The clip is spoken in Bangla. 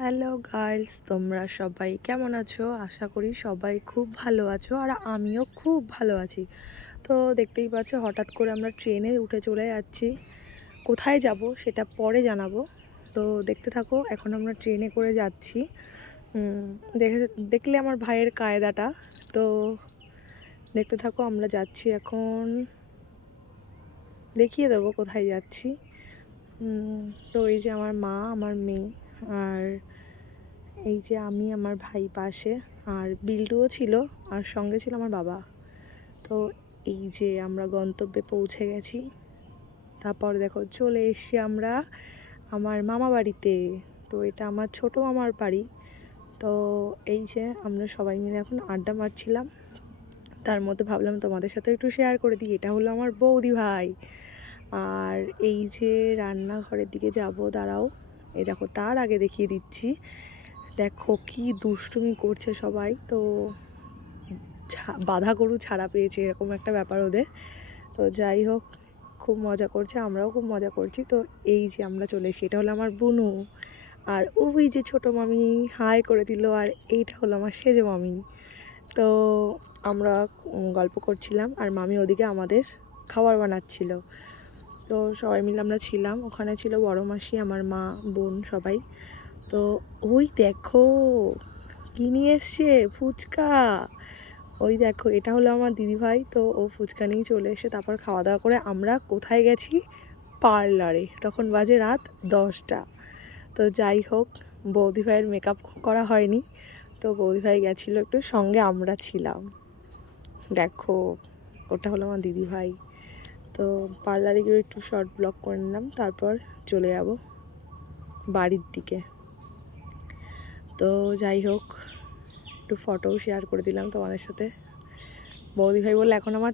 হ্যালো গাইস, তোমরা সবাই কেমন আছো? আশা করি সবাই খুব ভালো আছো, আর আমিও খুব ভালো আছি। তো দেখতেই পাচ্ছ, হঠাৎ করে আমরা ট্রেনে উঠে চলে যাচ্ছি। কোথায় যাব সেটা পরে জানাবো। তো দেখতে থাকো, এখন আমরা ট্রেনে করে যাচ্ছি। দেখে দেখলে আমার ভাইয়ের কায়দাটা। তো দেখতে থাকো, আমরা যাচ্ছি এখন, দেখিয়ে দেবো কোথায় যাচ্ছি। তো এই যে আমার মা, আমার মেয়ে, আর এই যে আমি, আমার ভাই পাশে, আর বিল্টুও ছিল, আর সঙ্গে ছিল আমার বাবা। তো এই যে আমরা গন্তব্যে পৌঁছে গেছি। তারপর দেখো, চলে এসছি আমরা আমার মামা বাড়িতে। তো এটা আমার ছোট মামার বাড়ি। তো এই যে আমরা সবাই মিলে এখন আড্ডা মারছিলাম, তার মধ্যে ভাবলাম তোমাদের সাথে একটু শেয়ার করে দিই। এটা হলো আমার বৌদি ভাই। আর এই যে রান্নাঘরের দিকে যাব, দাঁড়াও, এই দেখো, তার আগে দেখিয়ে দিচ্ছি। দেখো কি দুষ্টুমি করছে সবাই। তো বাঁধা গরু ছাড়া পেয়েছে, এরকম একটা ব্যাপার ওদের। তো যাই হোক, খুব মজা করছে, আমরাও খুব মজা করছি। তো এই যে আমরা চলে এসেছি, এটা হলো আমার বুনু। আর ওই যে ছোটো মামি হাই করে দিল, আর এইটা হলো আমার সেজো মামি। তো আমরা গল্প করছিলাম, আর মামি ওদিকে আমাদের খাবার বানাচ্ছিল। তো সবাই মিলে আমরা ছিলাম, ওখানে ছিল বড় মাসি, আমার মা, বোন, সবাই। তো ওই দেখো কি নিয়ে এসছে, ফুচকা। ওই দেখো, এটা হলো আমার দিদিভাই। তো ও ফুচকা নিয়ে চলে এসে তারপর খাওয়া দাওয়া করে আমরা কোথায় গেছি, পার্লারে। তখন বাজে রাত 10টা। তো যাই হোক, বৌদি ভাইয়ের মেকআপ করা হয়নি, তো বৌদি ভাই গেছিলো একটু, সঙ্গে আমরা ছিলাম। দেখো, ওটা হলো আমার দিদি ভাই। তো পার্লারে গিয়ে একটু শর্ট ব্লগ করে নিলাম, তারপর চলে যাব বাড়ির দিকে। তো যাই হোক, একটু ফটোও শেয়ার করে দিলাম তোমাদের সাথে। বৌদি ভাই বললে এখন আমার